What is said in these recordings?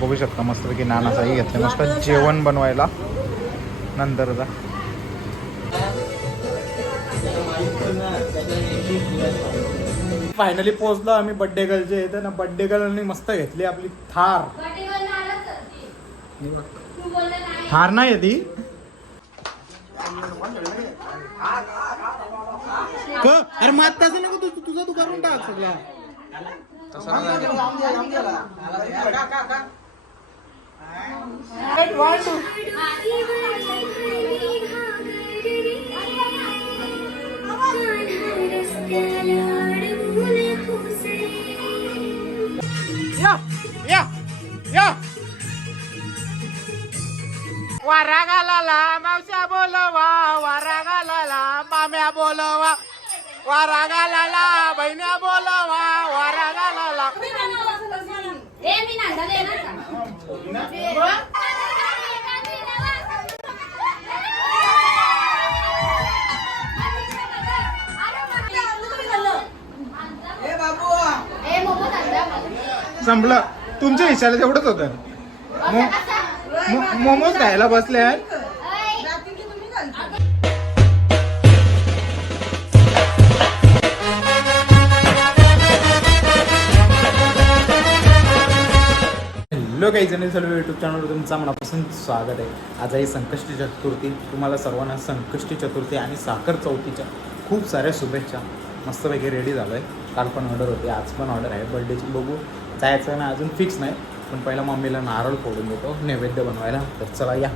बघू शकता मस्तपैकी नानाचाही घेतलं मस्त जेवण बनवायला. नंतरचा फायनली पोहोचलो आम्ही बड्डे गर्लचे इथे. ना बड्डे गर्लनी मस्त घेतली आपली थार. थार नाही आहे ती. क- अरे मात तसं नको तू तुझा तू करून टाक सगळा. या या या वारा घालाला मावश्या बोलवा वारा घालाला माम्या बोलवा वारा घालाला बहिण्या बोलवा वारा घालाला संपलं. तुमच्या हिशाला तेवढंच होतं. मोमोज खायला बसले हॅलो काही जणी सर्व यूट्यूब चॅनलवर तुमचं मनापासून स्वागत आहे. आज आहे संकष्टी चतुर्थी तुम्हाला सर्वांना संकष्टी चतुर्थी आणि साखर चौथीच्या खूप साऱ्या शुभेच्छा. मस्तपैकी रेडी झालो आहे काल पण ऑर्डर होती आज पण ऑर्डर आहे. बर्थडेची बघू. जायचं ना अजून फिक्स नाही. पण पहिला मम्मीला नारळ फोडून देतो. नैवेद्य बनवायला. तर चला या.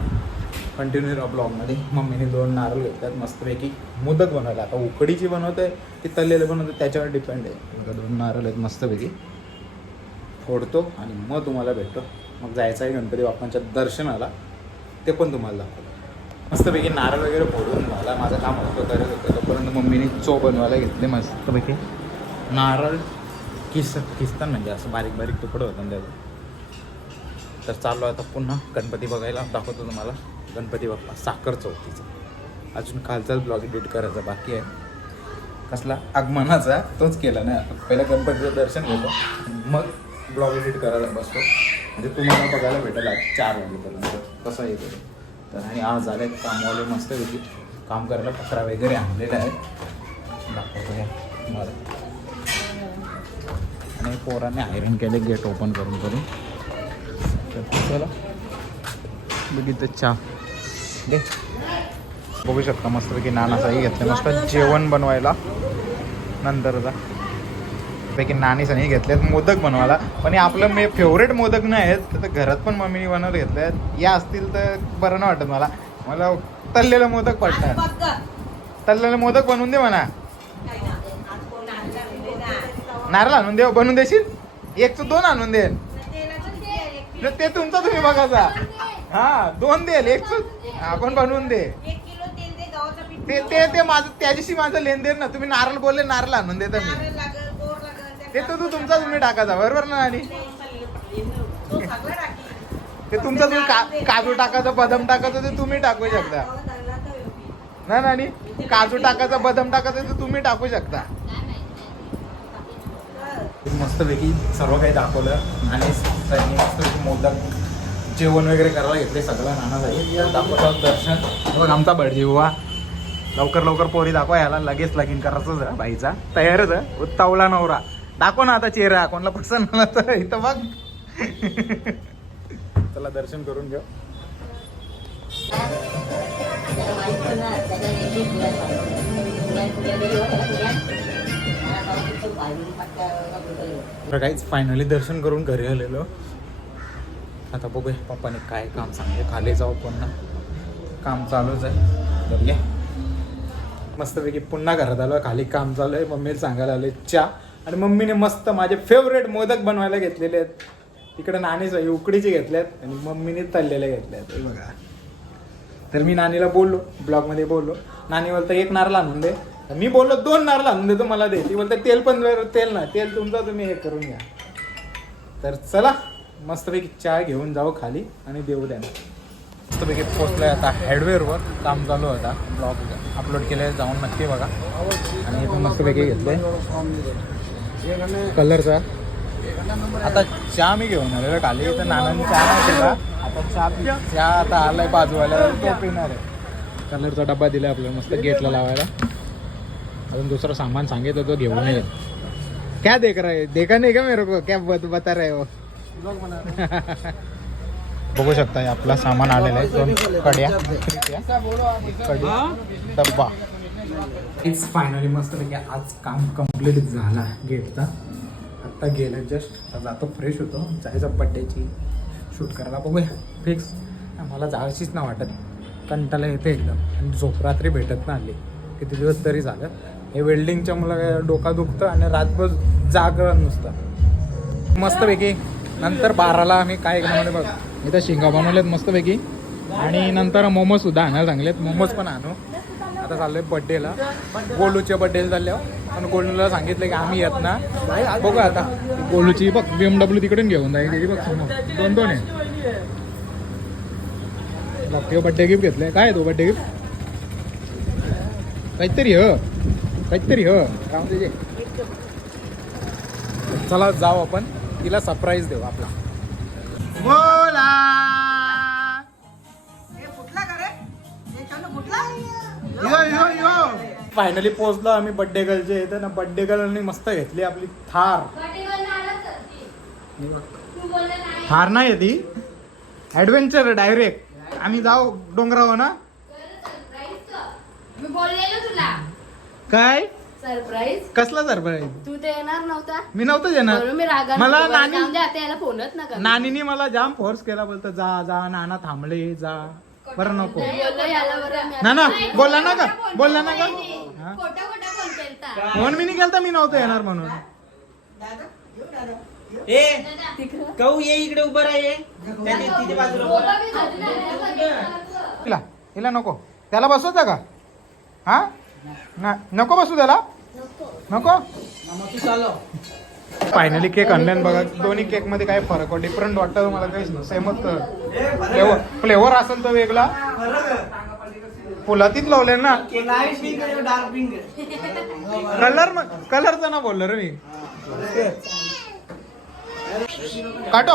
कंटिन्यू राहा ब्लॉगमध्ये मम्मीने दोन नारळ घेतल्यात. मस्तपैकी मोदक बनवायला आता उकडीची बनवते ती तळलेलं बनवतं त्याच्यावर डिपेंड आहे. दोन नारळ आहेत मस्तपैकी. फोडतो आणि मग तुम्हाला भेटतो. मग जायचं आहे गणपती बाप्पांच्या दर्शनाला. ते पण तुम्हाला दाखवतो. मस्तपैकी नारळ वगैरे फोडून मला माझं काम होतं करत होतं. तोपर्यंत मम्मीने चो बनवायला घेतले मस्तपैकी. नारळ किस किसतान म्हणजे असं बारीक बारीक तुकडं होतं त्याचं. तर चाललो आता पुन्हा गणपती बघायला. दाखवतो तुम्हाला. गणपती बाप्पा साखर चौथीचा. अजून कालचाच ब्लॉग एडिट करायचा बाकी आहे. कसला? आगमनाचा तोच केला नाही आता पहिलं गणपतीचं दर्शन घेतो. मग ब्लॉग एडिट करायला बसतो. म्हणजे तुम्हाला बघायला भेटेल आज चार वाजेपर्यंत. कसं येतो. तर आणि आज आले कामवाले मस्त पैकी. काम करायला कचरा वगैरे आणलेला आहे दाखवतो या आणि पोराने आयरन केले गेट ओपन करून करून. तर चला. बघितलं चहा. दे. बघू शकता मस्तपैकी नानाचाही घेतलं. मस्त जेवण बनवायला. नंतरचा पैकी नानीसाठी घेतलेत मोदक बनवायला. पण हे आपलं मे फेवरेट मोदक नाही आहेत तर घरात पण मम्मीने बनवत घेतले आहेत या असतील तर बरं नाही वाटत मला. मला तळलेलं मोदक पडतात तळलेलं मोदक बनवून दे म्हणा. नारळ आणून दे बनवून देशील? एक तर दोन आणून देईल ते तुमचा तुम्ही बघायचा. हा दोन देईल एक आपण बनवून दे. ते ते ते माझं त्याच्याशी माझं लेनदेन ना तुम्ही नारळ बोलले नारळ आणून देता मी. ते तर तू तुमचा तुम्ही टाकायचा बरोबर ना आणि? ते तुमचा तुम्ही का काजू टाकायचा बदाम टाकायचा ते तुम्ही टाकू शकता. ना आणि काजू टाकायचा बदाम टाकायचा ते तुम्ही टाकू शकता. मस्तपैकी सर्व काही दाखवलं. आणि त्यांनी मोदक जेवण वगैरे करायला घेतले सगळं नाना जाईल दाखवतात दर्शन. बघ आमचा बुवा. लवकर लवकर पोरी दाखवा याला लगेच लगीन करायचंच रा बाईचा. तयारच आहे. उत्तावला नवरा. दाखव ना आता चेहरा कोणाला पसंत आला तर इथं बघ. चला दर्शन करून घेऊ. काहीच फायनली दर्शन करून घरी आलेलो. आता बघूया पप्पाने काय काम सांगले खाली जाऊ पुन्हा. काम चालूच आहे. मस्तपैकी पुन्हा घरात आलो खाली काम चालू आहे. मम्मीला सांगायला आले चा आणि मम्मीने मस्त माझे फेवरेट मोदक बनवायला घेतलेले आहेत. तिकडे नाणीच उकडीचे घेतल्यात आणि मम्मीने तळलेले घेतल्यात बघा. तर मी नानीला बोललो ब्लॉगमध्ये बोललो. नानी बोलतं एक नारळ आणून दे. तर मी बोललो दोन नारळ आणून देतो मला दे. ती बोलते तेल पण तेल ना तेल तुमचा तुम्ही हे करून घ्या. तर चला मस्तपैकी चहा घेऊन जाऊ खाली आणि देऊ द्या मस्तपैकी पोचलोय आता हॅडवेअरवर काम चालू होता ब्लॉग अपलोड केले जाऊन नक्की बघा. आणि इथून मस्तपैकी घेतलंय. कलरचा? आता चहा मी घेऊन आलेलो खाली. तर नानांनी चहा नाही केला आता चहा पि- चहा आता आलाय बाजूवाला तो पिणार आहे. कलरचा डब्बा दिलाय आपल्याला मस्त गेटला लावायला. अजून दुसरं सामान सांगितलं तो घेऊन ये क्या देख रहा है? देखा नाही का मेरे को? क्या बत बता रहे हो? बघू शकता हे आपला सामान आलेला आहे. दोन कड्या. कडी डब्बा. इट्स फायनली मस्त पैकी आज काम कंप्लीट झाला गेटचा. आत्ता गेलं जस्ट जातो फ्रेश होतो. जायचं बड्डेची शूट करायला बघूया. फिक्स मला जायचीच ना वाटत. कंटाला येते एकदम. आणि झोप रात्री भेटत ना आली. किती दिवस तरी झालं. हे वेल्डिंगच्या मला डोका दुखतं आणि रातभर जागरण नुसतं. मस्तपैकी नंतर बाराला आम्ही काय बनवले बघ. इथं शिंगा बनवलेत मस्तपैकी आणि नंतर मोमोज सुद्धा आणायला सांगलेत मोमोज पण आणू. आता चाललोय बड्डेला गोलूच्या बड्डेला चालल्यावर पण गोलूला सांगितलं की आम्ही येत ना. बघू आता. गोलूची बघ बी एमडब्ल्यू तिकडून घेऊन जाईल त्याची बघ समोर. दोन दोन आहे. बघ बड्डे गिफ्ट घेतलंय. काय आहे तो बड्डे गिफ्ट काहीतरी ह. काहीतरी ह. तुझे चला जाऊ आपण. तिला सरप्राईज देऊ आपला. बोला! फायनली पोहोचलो आम्ही बड्डे गर्लचे इथे. ना बड्डे गर्लनी मस्त घेतली आपली थार. थार नाही आहे ती. ऍडव्हेंचर डायरेक्ट आम्ही जाऊ डोंगरावर ना. मी बोललेलो तुला. काय? सरप्राईज कसला सरप्राईज तू ते येणार नव्हता. मी नव्हतं येणार. म्हणून मी रागा मला नानी नानीने मला जाम फोर्स केला बोलतो जा जा नाना थांबले जा. बरं नको. ना ना बोलला ना का? बोलला ना का? फोन मी नाही केलता मी नव्हतं येणार म्हणून. ए कहू ये इकडे उभं राहा ये. त्याच्या तिच्या बाजूला उभं. हिला हिला नको. त्याला बसवता का? हा? ना नको बसू त्याला? नको. फायनली केक आणल्यान बघा दोन्ही केकमध्ये काय फरक डिफरंट वाटतं मला काही सेमच फ्लेवर फ्लेवर असेल तर वेगळा. फुलातीच लावले ना. कलर कलरचा ना बोललो रे मी. काटो.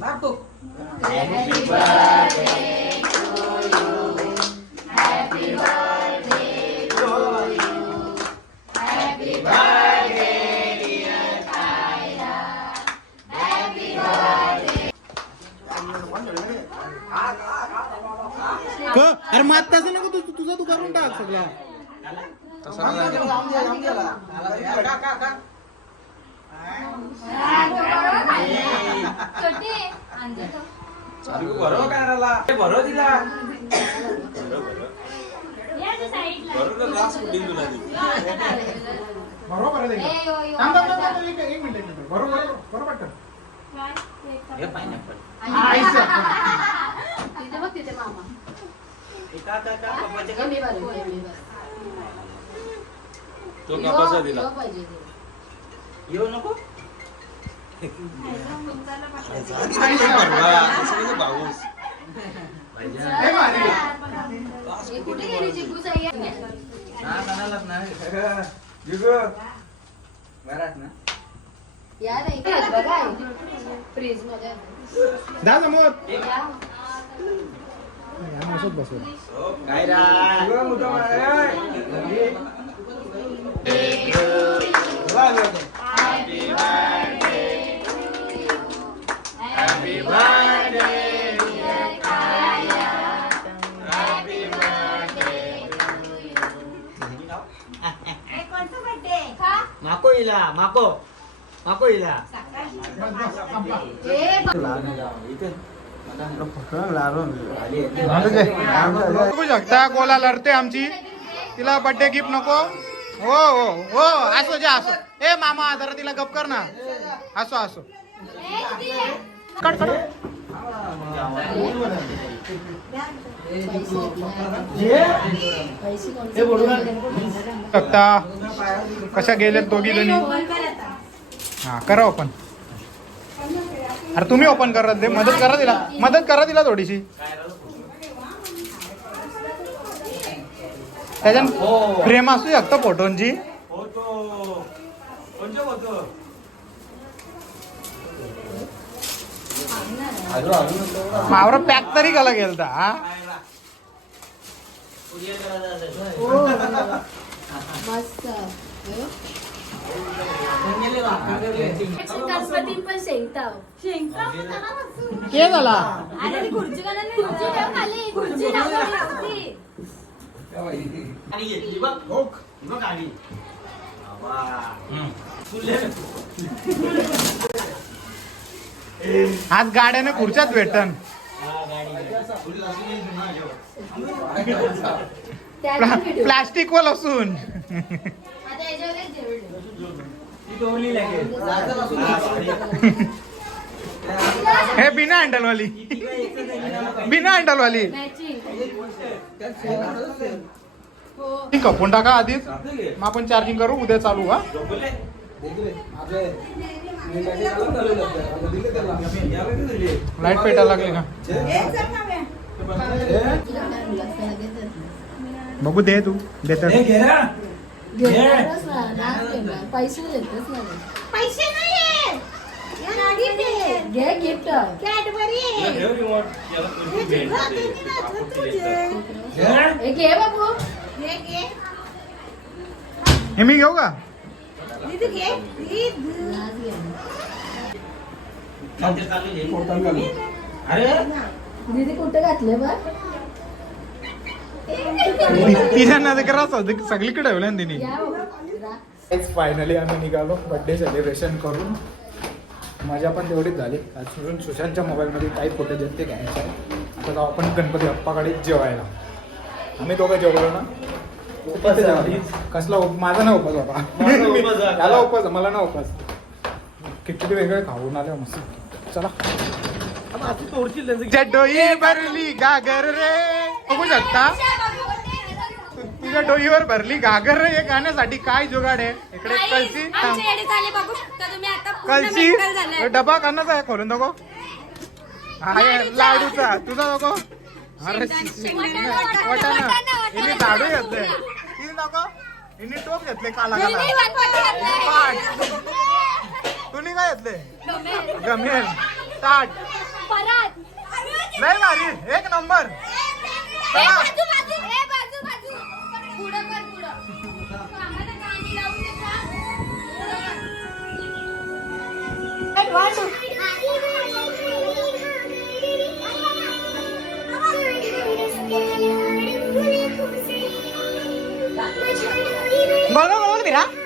मागतो. अरे मात तसं नको तुझा तू करून टाक सगळा. का, का, का? हे ते. थांब, थांब, थांब, थांब, एक- एक मिनिट, एक मिनिट. बरोबर बरोबर कर. हे pineapple. आईचं. तिथे बघ तिथे मामा का, का, का, पप्पाचे का? हे मी भरू, हे मी भरू. तो कपाचा दिला. येऊ नको. भाऊस. कुठे गेली चिकू साई हा. घरात ना. फ्रीजमध्ये. बसव. काय माको इला माको माकोळीला ए, शकता कोला लढते आमची. तिला बड्डे गिफ्ट नको. हो हो हो असो जे असो. ए मामा जरा तिला गप कर ना. असो असो. कट कट कशा गेलेत दोघी जणी? हा करा ओपन अरे तुम्ही ओपन करा दे. मदत करा तिला. मदत करा तिला थोडीशी. त्याच्यात प्रेम असू शकतं फोटोंची. होतो कोणतं होतं मावर पॅक तरी कला गेलता हा? के झाला. आणि घेतली बघ बघ आणि आज गाड्याने खुर्च्याच भेटन. त्यात पण video. प्लास्टिक वर लसून. हे बिना हँडल वाली. बिना हँडल वाली Matching. हो. ती कपून टाका आधीच मग आपण चार्जिंग करू उद्या चालू हा लाइट पेटायला लागली का बघू दे तू देत. पैसे देतच नाही. पैसे नाहीये या गाडी दे घे गिफ्ट हे घे बाबू. हे मी घेऊ का? दीदी कुठे घातले तिच्या सगळीकडे ठेवल्या ना तिने. फायनली आम्ही निघालो. बर्थडे सेलिब्रेशन करून. मजा पण तेवढीच झाली. अजून सुशांतच्या मोबाईलमध्ये काही फुटेज आहेत ते घ्यायचं आता जाऊ आपण गणपती बाप्पाकडे जेवायला. आम्ही दोघं जेवलो ना? जेवायला. कसला उप माझा ना उपास बाबा. उपास. त्याला उपास मला ना उपास किती वेगळे खाऊन आले मस्त. चला. डोई भरली गागर रे. बघू शकता? तुझ्या डोईवर भरली घागर रे. हे गाण्यासाठी काय जुगाड आहे? इकडे कळशी आमच्या येडे झाले बघू. शकता तुम्ही आता पूर्ण कळशी मेंटल झाले डबा करण्याचा आहे खोलून नको हा हे लाडूचा. तुझा नको अरे शेंगदाणा, वाटाणा वाटाणा, हिने झाडू घेतले. ती नको हिने टोप घेतले काला नाही, काला घातलंय. तुम्ही काय घेतले? गमेल. ताट. परत. नाही मारी एक नंबर. ए, चला. बाजू, बाजू. ए, बाजू, बाजू. पुढं कर, बघा बघा तिरा ए,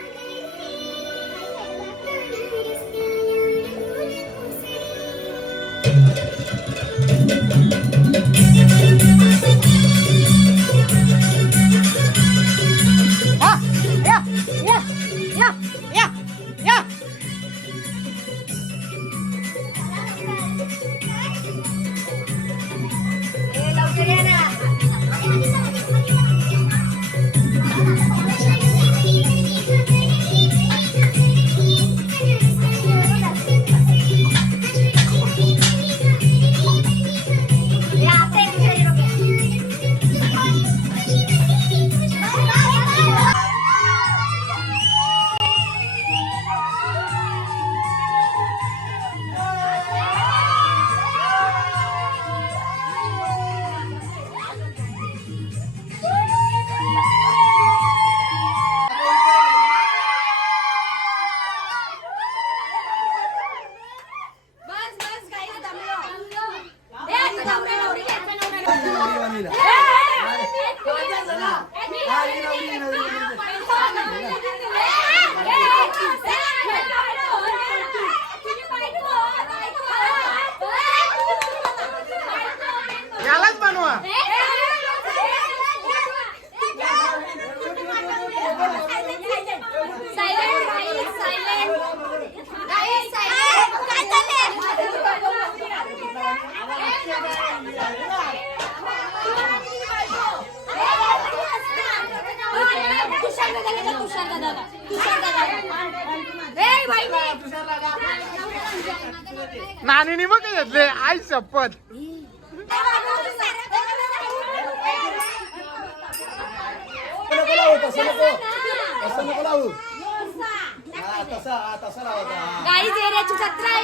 नानीने मग काय घेतले? आई शपथ. गाई जत्रा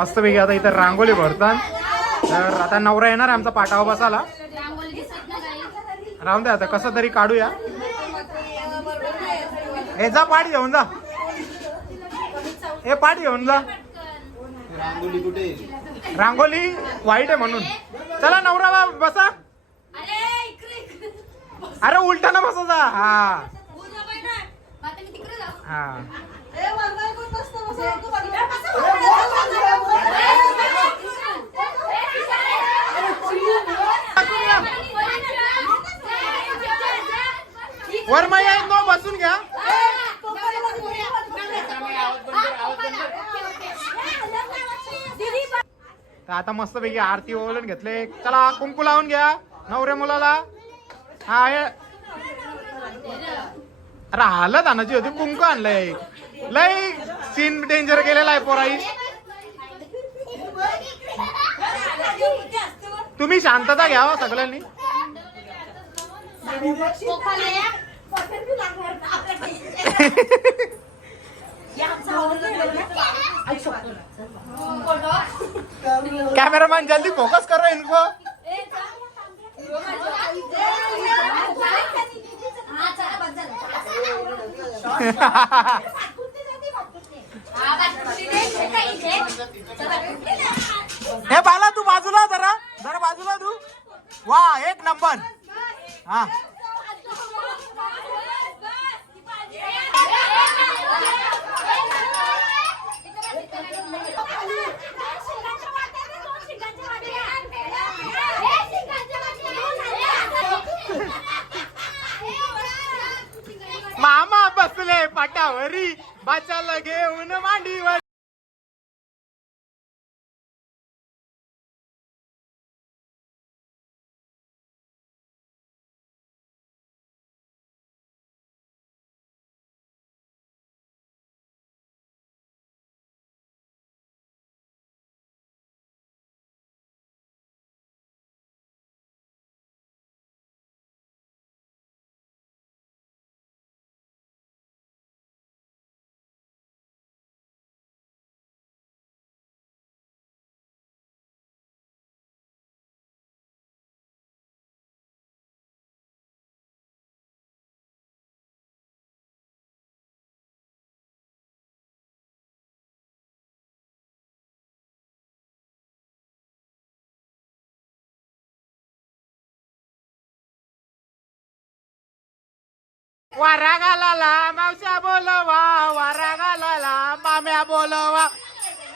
काठे मस्त पैकी आता इथं रांगोली भरतात. तर आता नवरा येणार आहे आमचा पाटावा बसाला रांगोळी ना राहून दे आता कसं तरी काढूया. हे जा पाठ घेऊन जा. हे पाठ घेऊन जा. रांगोली वाईट आहे म्हणून. चला नवरा बा- बसा. अरे. अरे उलटाना बसा जा. हा. ना. हा. वर या नो बसून घ्या. आता मस्त पैकी आरती ओवलून घेतले. चला कुंकू लावून घ्या. नवऱ्या मुलाला. हा अरे हालत आणायची होती कुंकू आणलंय. लय सीन डेंजर केलेला आहे पोराई. तुम्ही शांतता घ्यावा सगळ्यांनी. कॅमेरामॅन जल्दी फोकस करो इनको हे बाला तू बाजूला जरा. जरा बाजूला तू. वा एक नंबर. हा. मामा बसले पाटावरी बाचाला घेऊन मांडीवर. वारा घालाला मावश्या बोलवा वारा घालाला माम्या बोलवा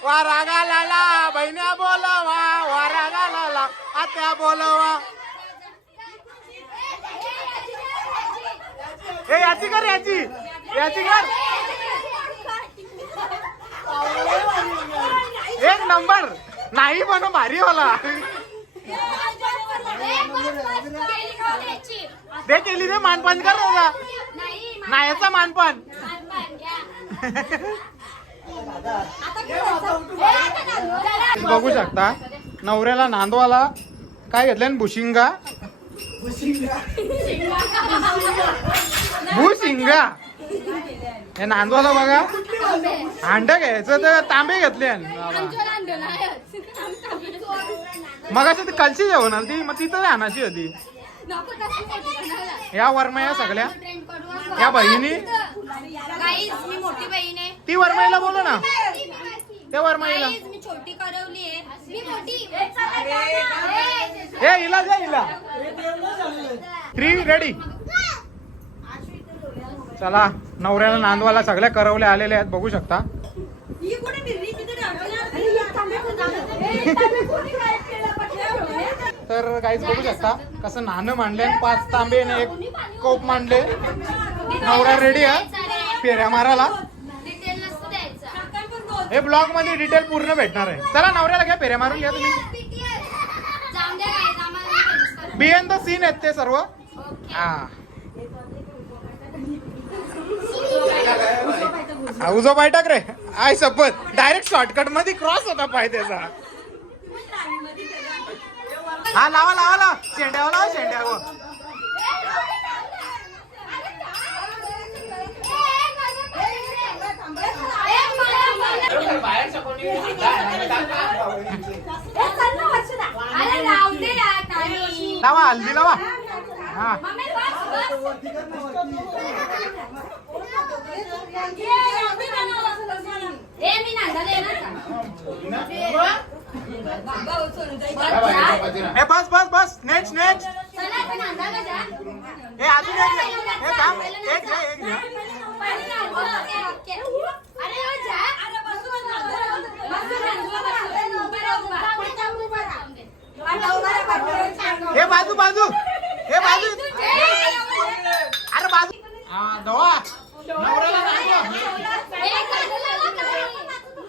वारा घालाला बहिण्या बोलवा वारा घालाला आत्या बोलवा. हे याची कर याची. याची कर. एक नंबर नाही म्हणून भारी होला. दे केली रे मानपान कर दादा नाही याचा मानपान. बघू शकता नवऱ्याला नांदवाला काय घेतलं भुशिंगा. भूशिंगा. हे नांदवाला बघा. हांड घ्यायचं तर तांबे घेतले. मग ते कलशी जेवणार ती मग तिथं आणायची होती. या वर्मा या सगळ्या. या बहिणी. गाईज मी मोठी बहीण आहे. ती वर्माईला बोलो ना. त्या वर्माईला. गाईज मी छोटी करवली आहे मी मोठी. हे हिला द्या हिला थ्री रेडी चला नवऱ्याला नांदवाला सगळ्या करवल्या आलेल्या आहेत बघू शकता. तर काहीच बघू शकता कसं नाणं मांडले आणि पाच तांबे आणि एक कोप मांडले. नवरा रेडी आहे. फेऱ्या मारायला. हे ब्लॉगमध्ये डिटेल पूर्ण भेटणार आहे. चला नवऱ्याला घ्या फेऱ्या मारून घ्या तुम्ही. बियन द सीन आहेत ते सर्व. हा. उजो पाय टाक रे. आय सपत डायरेक्ट शॉर्टकटमध्ये क्रॉस होता पाय त्याचा. हा लावा लावा लावा. शेंड्यावर लावा शेंड्यावर ताई. लावा हल्दी लावा. हा. मी नांदा देणार का ए बस बस बस नेक्स्ट नेक्स्ट चला आता नांदायला जा. हे अजून एक घे. हे थांब एक घ्या एक घ्या ओके, ओके.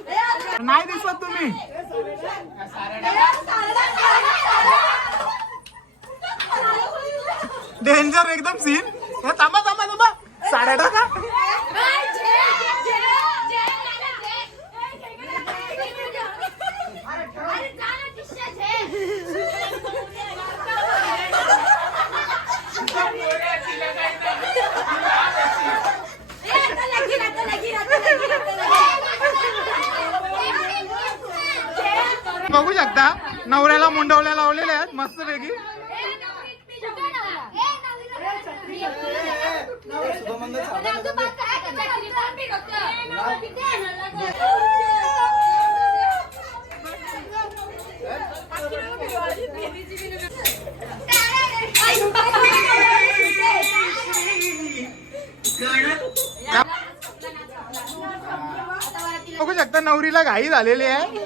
नाही दिसत तुम्ही. डेंजर एकदम सीन हे थांबा थांबा थांबा. साड्या टाका बाय, जे, जे, जे, जे. अरे जा ना, टिश्या, जे. ए, आता लगीन, आता लगीन, आता लगीन, आता लगीन. बघू शकता नवऱ्याला मुंडवल्या लावलेल्या आहेत मस्त पैकी बघू शकता नवरीला घाई झालेली आहे.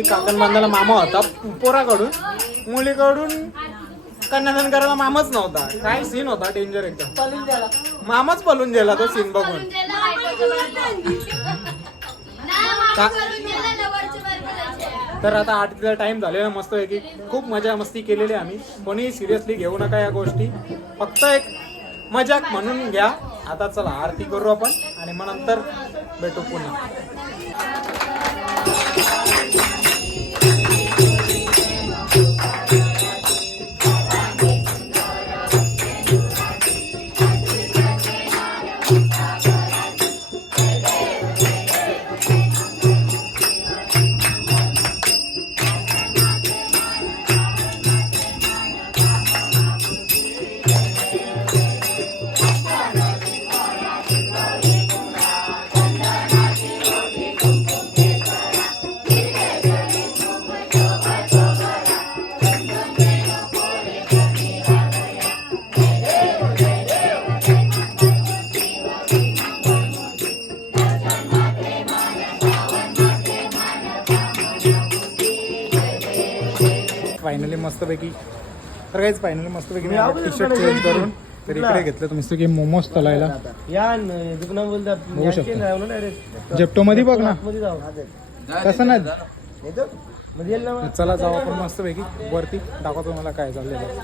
अशी काकण बांधायला मामा होता. पोराकडून. मुलीकडून कन्यादान करायला मामाच नव्हता. काय सीन होता? डेंजर एकदम मामाच पळून गेला तो सीन बघून. तर आता आरतीचा टाइम झालेला मस्त आहे की खूप मजा मस्ती केलेली आहे आम्ही. कोणी सिरियसली घेऊ नका या गोष्टी. फक्त एक मजाक म्हणून घ्या. आता चला आरती करू आपण. आणि मग नंतर भेटू पुन्हा. मस्तपैकी. तर काहीच फायनली मस्तपैकी मी टी शर्ट चेंज करून तर इकडे घेतलं तुम्ही सगळे मोमोज तलायला. या बघू शकता. जेप्टो मध्ये बघ ना. तसं नाही. मध्ये येईल ना मग. चला जाऊ आपण मस्तपैकी. वरती दाखवतो तुम्हाला काय चाललेलं मला.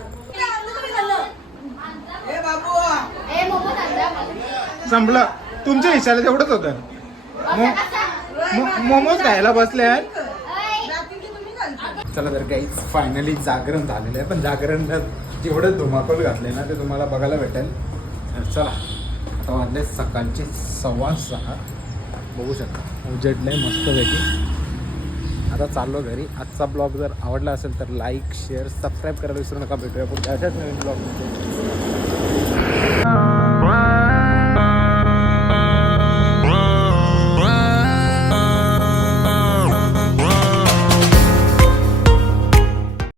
संपलं. तुमच्या हिशाला तेवढंच होतं. मो- मो- मोमोज खायला बसले आहेत. चला तर काही फायनली जागरण झालेलं आहे पण जागरणला जेवढं धुमाकूळ घातले ना ते तुम्हाला बघायला भेटेल. तर चला आता वाजले सकाळचे सव्वा सहा. बघू शकता. उजडलंय मस्तपैकी. आता चाललो घरी. आजचा ब्लॉग जर आवडला असेल तर लाईक शेअर सबस्क्राईब करायला विसरू नका. भेटूया पुढच्या अशाच नवीन ब्लॉग